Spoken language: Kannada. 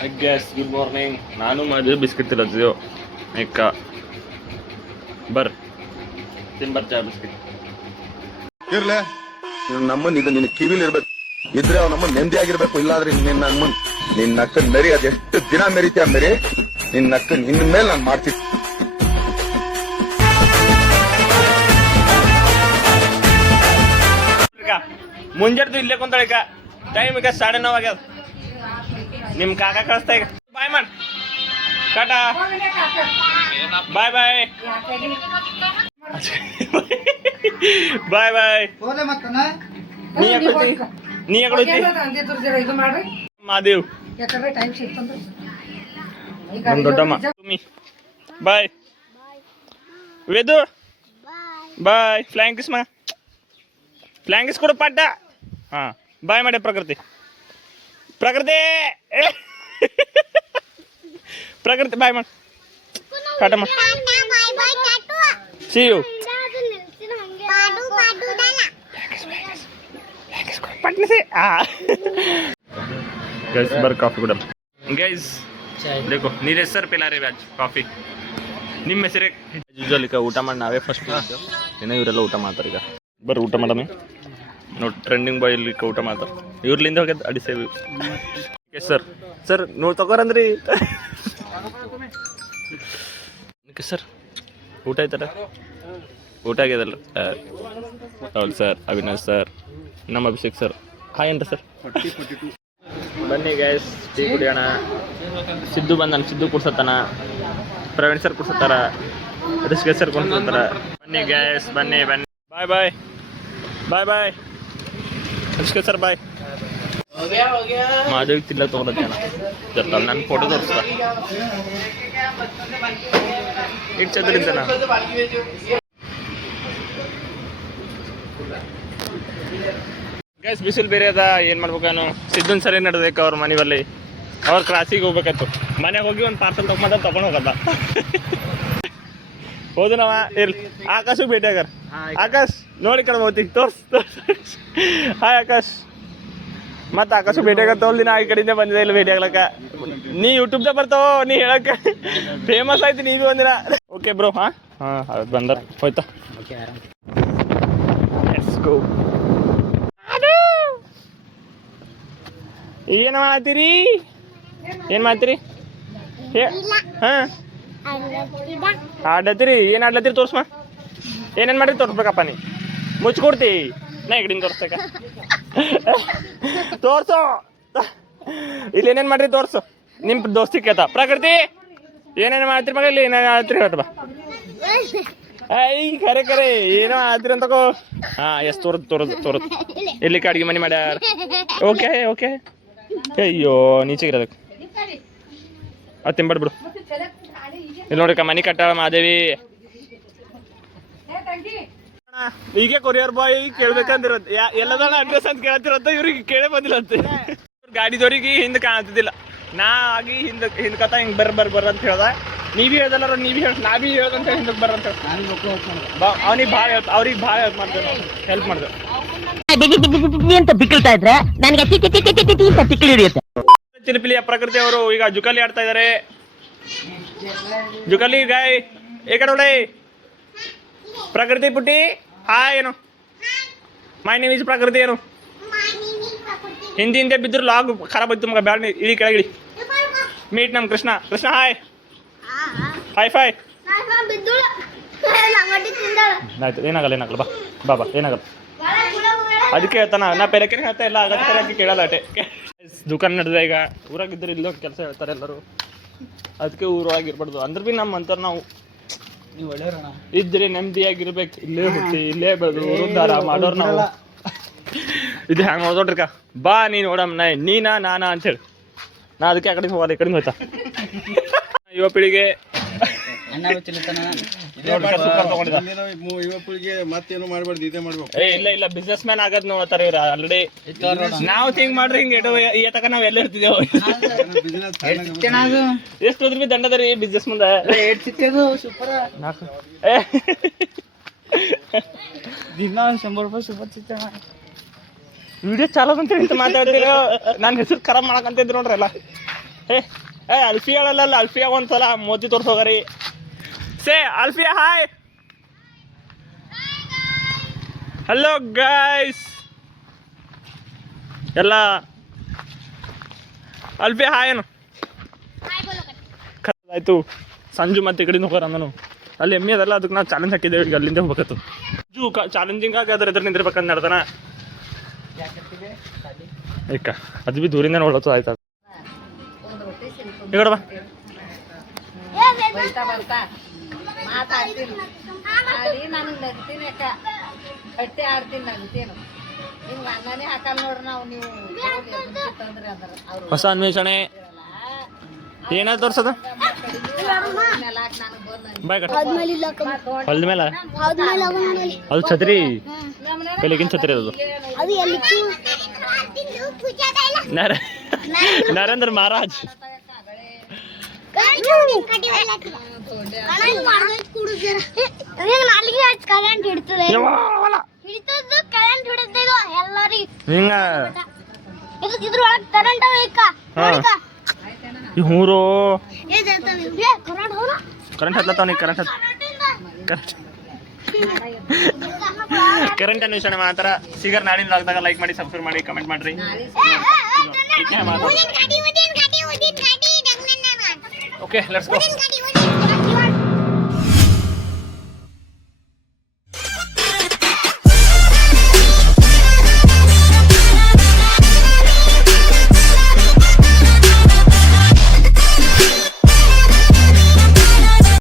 Gas good morning. ನಾನು ಮದುವೆ ಬಿಸ್ಕಿಟ್ ತಿನ್ನೋದು ಅಕ್ಕ ಬರ್ ತಿಂಬರ್ ಚಾ ಬಿಸ್ಕಿಟ್ ಇರ್ಲೆ ನಮ್ಮನ್ ಇದು ನಿನ್ನ ಕಿವಿಲಿ ಇರ್ಬೇಕು. ಇದ್ರೆ ಅವ್ ನಮ್ಮನ್ ನೆಮ್ಮದಿ ಆಗಿರ್ಬೇಕು. ಇಲ್ಲಾದ್ರೆ ನಿನ್ನ ಅಕ್ಕನ್ ಮೆರಿ ಅದೆಷ್ಟು ದಿನ ಮೆರಿತೀಯ ಮೆರಿ ನಿನ್ನ ಅಕ್ಕನ್ ಇನ್ ಮೇಲೆ ನಾನು ಮಾಡ್ತೀನಿ. ಮುಂಜಾನೆ ಇಲ್ಲೇ ಕುಂತಾಳಿಕ ಟೈಮ್ ಈಗ 9:30 ಆಗ್ಯದ. ನಿಮ್ ಕಾಕ ಕಳಿಸ್ತಾ ಈಗ ಬಾಯ್ ಮಾಡ್ ಟಾಟಾ ಬಾಯ್ ಬಾಯ್ ಬಾಯ್ ಬಾಯ್. ನೀ ಯಾಕಡೆ ಮಾದೇವ್ ನಮ್ ದೊಡ್ಡಮ್ಮ ಬಾಯ್ ವೇದು ಬಾಯ್. ಫ್ಲೈಂಗ್ ಕಿಸ್ ಮಾ ಫ್ಲೈಂಗ್ ಕಿಸ್ ಕೊಡು ಪಡ್ಡ. ಹಾ ಬಾಯ್ ಮಾಡಿ ಪ್ರಕೃತಿ ಪ್ರಕೃತಿ ಪ್ರಕೃತಿ ಬಾಯ್ ಮಾಡಿ ಟಾಟಾ ಮಾಡಿ ಸಿ ಯು ಗೈಸ್ ಬರ್ ಕಾಫಿ ಕೂಡ ಗೈಸ್ देखो ನೀರ್ ಹೆಸರು ಪಿಲಾರಿ ವ್ಯಾಜ್ ಕಾಫಿ ನಿಮ್ಮ ಹೆಸರೇ ಯೂಶುವಲ್ ಈಗ ಊಟ ಮಾಡಿ ನಾವೇ ಫಸ್ಟ್ ಏನೋ ಇವರೆಲ್ಲ ಊಟ ಮಾಡ್ತಾರೆ. ಈಗ ಬರ್ರಿ ಊಟ ಮಾಡೋಣ ನೋಡಿ ಟ್ರೆಂಡಿಂಗ್ ಬಾಯ್ ಇಲ್ಲಿ ಊಟ ಮಾಡ್ತಾರೆ. ಇವ್ರಲಿಂದ ಹೋಗ್ಯದ ಅಡಿಸೇವಿ ಸರ್ ಸರ್ ನೋಡಿ ತಗೋರಂದ್ರಿ ಸರ್ ಊಟ ಆಯ್ತಾರ ಊಟ ಆಗ್ಯದಲ್ಲ ಹೌದು ಸರ್. ಅವಿನಾಶ್ ಸರ್ ನಮ್ಮ ಅಭಿಷೇಕ್ ಸರ್ ಹಾಯ್ ಏನ್ರಿ ಸರ್. ಬನ್ನಿ ಗ್ಯಾಸ್ ಟೀ ಕುಡಿಯೋಣ. ಸಿದ್ದು ಬಂದಾನ ಸಿದ್ದು ಕುಡ್ಸತ್ತಾನ. ಪ್ರವೀಣ್ ಸರ್ ಕುಡ್ಸತ್ತಾರ. ರಿಷ್ಕೇಶ್ ಸರ್ ಕುಡ್ಸತ್ತಾರ. ಬನ್ನಿ ಗ್ಯಾಸ್ ಬನ್ನಿ ಬನ್ನಿ ಬಾಯ್ ಬಾಯ್ ಬಾಯ್ ಬಾಯ್ ರಿಷ್ಕೇಶ್ ಸರ್ ಬಾಯ್. ಮಾಧವಿ ತಿಲ್ಲ ತೊಗೊಳತ್ತೇನ ಜೊತೆ ನನ್ನ ಫೋಟೋ ತೋರಿಸ್ತಾ ಇಟ್ಟು ಚಂದ್ರಿದ್ದಾನ. ಗ್ಯಾಸ್ ಬಿಸಿಲು ಬೇರೆ ಅದ ಏನು ಮಾಡ್ಬೇಕಾನು. ಸಿದ್ದನ್ ಸರಿ ನಡೆದಕ್ಕೆ ಅವ್ರ ಮನೆ ಬಲ್ಲಿ ಅವ್ರ ಕ್ರಾಸಿಗೆ ಹೋಗ್ಬೇಕಾಯ್ತು. ಮನೆಗೆ ಹೋಗಿ ಒಂದು ಪಾರ್ಸಲ್ ತೊಗೊಂಡು ಹೋಗದ ಹೌದು ನಾವ ಇರ್ಲಿ. ಆಕಾಶು ಭೇಟಿ ಆಗಾರ. ಆಕಾಶ್ ನೋಡಿ ಕಡೆ ಹೋಗ್ತಿ ತೋರ್ಸ್ ಹಾಯ್ ಆಕಾಶ್. ಮತ್ತೆ ಆಕಾಶು ಭೇಟಿ ಆಗ ತೋಲ್ ದಿನ ಈ ಕಡೆಯಿಂದ ಬಂದಿದೆ ಇಲ್ಲ ಭೇಟಿ ಆಗ್ಲಕ್ಕ. ನೀ ಯೂಟ್ಯೂಬ್ದಾಗ ಬರ್ತಾವ ನೀ ಹೇಳಕ್ಕೆ ಫೇಮಸ್ ಆಯ್ತು ನೀ ಭೀ ಒಂದಿನ. Okay bro. ಹಾಂ ಹಾಂ ಬಂದಾರ ಹೋಯ್ತಾ ಲೆಟ್ಸ್ ಗೋ. ಏನು ಮಾಡತ್ತೀರಿ ಏನು ಮಾಡ್ತೀರಿ ಹಾಂ ಆಡ್ಲತ್ತೀರಿ ಏನು ಆಡ್ಲತ್ತೀರಿ ತೋರ್ಸ್ಮ ಏನೇನು ಮಾಡಿರಿ ತೋರಿಸ್ಬೇಕಪ್ಪ. ನೀ ಮುಚ್ಕೊಡ್ತಿ ನಾ ಈ ಕಡೆಯಿಂದ ತೋರಿಸ್ಬೇಕ ತೋರ್ಸು ಇಲ್ಲಿ ಏನೇನು ಮಾಡ್ರಿ ತೋರ್ಸು. ನಿಮ್ಮ ದೋಸ್ತಿ ಕೇಳ್ತಾ ಪ್ರಕೃತಿ ಏನೇನು ಮಾಡ್ತೀರಿ ಮಗ ಇಲ್ಲಿ ಏನೇನು ಮಾಡ್ತೀರಿ ಹೇಳ್ತ ಬಾ. ಈ ಖರೆ ಖರೆ ಏನೋ ಮಾಡ್ತೀರಿ ಅಂತಕೋ. ಹಾಂ ಎಷ್ಟು ತೋರದು ಇಲ್ಲಿ ಅಡ್ಗೆ ಮನೆ ಮಾಡ್ಯಾರ. ಓಕೆ ಓಕೆ ಅಯ್ಯೋ ನೀಚೆಗಿರೋದಕ್ಕೆ ಅದು ತಿಂಬಡ್ಬಿಡು. ಇಲ್ಲಿ ನೋಡ್ರಿಕ ಮನೆ ಕಟ್ಟಾಳ ಮಾದೇವಿ. ಈಗ ಕೊರಿಯರ್ ಬಾಯ್ ಕೇಳ್ಬೇಕಂದಿರತ್ತೆ ಎಲ್ಲದಾನ ಅಡ್ರೆಸ್ ಅಂತ ಕೇಳತ್ತಿರತ್ತ. ಇವ್ರಿಗೆ ಕೇಳೇ ಬಂದಿಲ್ಲಂತೆ. ಗಾಡಿದವ್ರಿಗೆ ಹಿಂದೆ ಕಾಣತಿದ್ದಿಲ್ಲ. ನಾ ಆಗಿ ಹಿಂದೆ ಕಥ ಹಿಂಗೆ ಬರ್ರ ಅಂತ ಹೇಳ್ದ. ನೀವೇ ಹೇಳ್ದಲ್ಲ ನೀವೇ ಹೇಳಿ ನಾ ಭೀ ಹೇಳ್ದಂತ ಹಿಂದಕ್ಕೆ ಬರ್ರ ಅಂತ ಅವ್ನಿಗೆ ಭಾಳ ಅವ್ರಿಗೆ ಭಾಳ ಹೆಲ್ಪ್ ಮಾಡಿದೆ ಅಂತ ಬಿಕ್ಕಳ್ತಾ ಇದ್ರೆ ನನಗೆ ತಿಕ್ಕಿ ಹಿಡಿಯುತ್ತೆ. ಚಿಲಿಪಿಲಿಯ ಪ್ರಕೃತಿ ಅವರು ಈಗ ಜುಕಾಲಿ ಆಡ್ತಾ ಇದ್ದಾರೆ. ಜುಕಾಲಿ ಗಾಯ್ ಏ ಕಡೆ ಹೊಡೆ ಪ್ರಕೃತಿ ಪುಟ್ಟಿ ಹಾಯ್. ಏನು ಮೈ ನೇಮ್ ಇಸ್ ಪ್ರಕೃತಿ. ಏನು ಹಿಂದಿ ಬಿದ್ದರು ಲಾಗ್ ಖರಾಬ್ ಆಯ್ತು ಮಗ. ಬ್ಯಾಡ ಇಳಿ ಕೆಳಗಿಳಿ. ಮೀಟ್ ನಮ್ಮ ಕೃಷ್ಣ ಹಾಯ್ ಹೈ ಫೈ. ಆಯ್ತು ಏನಾಗಲ್ಲ ಬಾ ಬಾ ಏನಾಗಲ್ಲ. ಅದಕ್ಕೆ ಹೇಳ್ತಾನ ನಾ ಪೆರಕೆ ಹೇಳ್ತಾ ಇಲ್ಲ ಆಗತ್ತೆ ಕೇಳಲ್ಲ ಅಟೆ. ದುಕಾನ್ ನಡೆದ ಈಗ ಊರಾಗಿದ್ದರೆ ಇಲ್ಲೋ ಕೆಲಸ ಹೇಳ್ತಾರೆ ಎಲ್ಲರೂ. ಅದಕ್ಕೆ ಊರೊಳಗಿರ್ಬಾರ್ದು ಅಂದ್ರೆ ಭೀ ನಮ್ಮ ಅಂತಾರೆ ನಾವು ಇದ್ರೆ ನೆಮ್ಮದಿಯಾಗಿರ್ಬೇಕು. ಇಲ್ಲೇ ಹುಟ್ಟಿ ಇಲ್ಲೇ ಬೆಳೆದು ಉದ್ದಾರ ಮಾಡೋರು ನಾವು. ಇದು ಹ್ಯಾಂಗ ನೋಡ್ರಿ ಬಾ ನೀನು ನೋಡಮ್ಮ ನೀನಾ ನಾನಾ ಅಂತೇಳಿ ನಾ ಅದಕ್ಕೆ ಆ ಕಡೆ ಹೋಗಲ್ಲ ಈ ಕಡೆ ಹೋಯ್ತಾ. ಯುವ ಪೀಳಿಗೆ ಮತ್ತೇನು ಮಾಡ್ಬಾರ್ದು ಇದೇ ಮಾಡ್ಬೇಕು. ಇಲ್ಲ ಬಿಸ್ನೆಸ್ ಮ್ಯಾನ್ ಆಗದ್ ನೋಡ್ತಾರೆ ಇವ್ರು ಆಲ್ರೆಡಿ. ನಾವು ಥಿಂಕ್ ಮಾಡ್ರಿ ಹಿಂಗೆ ತಕ ನಾವ್ ಎಲ್ಲ ಇರ್ತಿದ್ದೇವೆ. ಎಷ್ಟು ಹೋದ್ರಿ ದಂಡದ ರೀ ಬಿಸ್ನೆಸ್ ಮುಂದೆ ದಿನ 100 ರೂಪಾಯಿ ಸೂಪರ್ ಸಿಗ್ತಾನ. ವಿಡಿಯೋ ಚಾಲೋ ಅಂತ ಮಾತಾಡ್ತೀರ. ನನ್ನ ಹೆಸರು ಖರಾಬ್ ಮಾಡಕಂತಿದ್ರು ನೋಡ್ರಿ ಎಲ್ಲ. ಏ ಅಲ್ಫಿಯಾ ಅಲ್ಲ ಅಲ್ಫಿಯಾ ಒಂದ್ಸಲ ಮೋತಿ ತೋರ್ಸೋಗರಿ ಸೇ ಅಲ್ಫಿಯಾ ಹಾಯ್ ಹಲೋ ಗೈಸ್ ಎಲ್ಲ ಅಲ್ಫಿಯಾ ಹಾಯ್ ಏನು ಆಯ್ತು ಸಂಜು ಮತ್ತೆ ಈ ಕಡೆ ಹೋಗಾರ ನಾನು ಅಲ್ಲಿ ಎಮ್ಮೆ ಅದಲ್ಲ ಅದಕ್ಕೆ ನಾವು ಚಾಲೆಂಜ್ ಹಾಕಿದ್ದೇವೆ ಈಗ ಅಲ್ಲಿಂದ ಹೋಗ್ಬೇಕತ್ತು ಸಂಜು ಚಾಲೆಂಜಿಂಗ್ ಆಗಿ ಅದ್ರ ಎದುರು ನಿಂದಿರ್ಬೇಕಂತ ನಡ್ದಾನ ಏಕ ಅದು ಬಿ ದೂರಿಂದ ನೋಡ್ಲತ್ತು ಆಯ್ತು ಈಗ ಬಾ ಬರ್ತಾ ಮಾತಾಡ್ತೀನಿ ಆಡಿ ನನಗೆ ನಗ್ತೀನಿ ಅಕ್ಕ ಕಟ್ಟಿ ಆಡ್ತೀನಿ ನಗ್ತೀನಿ ಹಿಂಗೆ ಅನ್ನನೇ ಹಾಕಲ್ಲ ನೋಡ್ರಿ ನಾವು ನೀವು ತಂದ್ರೆ ಅಂದ್ರೆ ಅವ್ರು ಹೊಸ ಅನ್ವೇಷಣೆ ಏನಾದ್ರು ತೋರ್ಸದ ನೆಲಾಕ್ ನನಗೆ ಬಂದು ಬಾಯ್ ಕಟ್ ಹೊಲ್ದ ಮೇಲೆ ಅದು ಛತ್ರಿ ಬೆಳಗಿನ ಛತ್ರಿ ಅದು ನರೇಂದ್ರ ಮಹಾರಾಜ್ ಕರೆಂಟ್ ಹಿಡ್ತದೆ ಕರೆಂಟ್ ಹಿಡಿತದೆ ಹಿಂಗ ಇದ್ರೊಳಗೆ ಕರೆಂಟ್ ಈ ಹೂರು ಕರೆಂಟ್ ಕರೆಂಟ್ ಹತ್ಲತ್ತಾವ ನೀ ಕರೆಂಟ್ ಕರೆಂಟ್ ಅನ್ವೇಷಣೆ ಮಾತ್ರ ಸಿಗರ್ ನಾಡಿನ ಲಾಗ್ದಾಗ ಲೈಕ್ ಮಾಡಿ ಸಬ್ಸ್ಕ್ರೈಬ್ ಮಾಡಿ ಕಮೆಂಟ್ ಮಾಡ್ರಿ ಓಕೆ ಲೆಟ್ಸ್ ಗೋ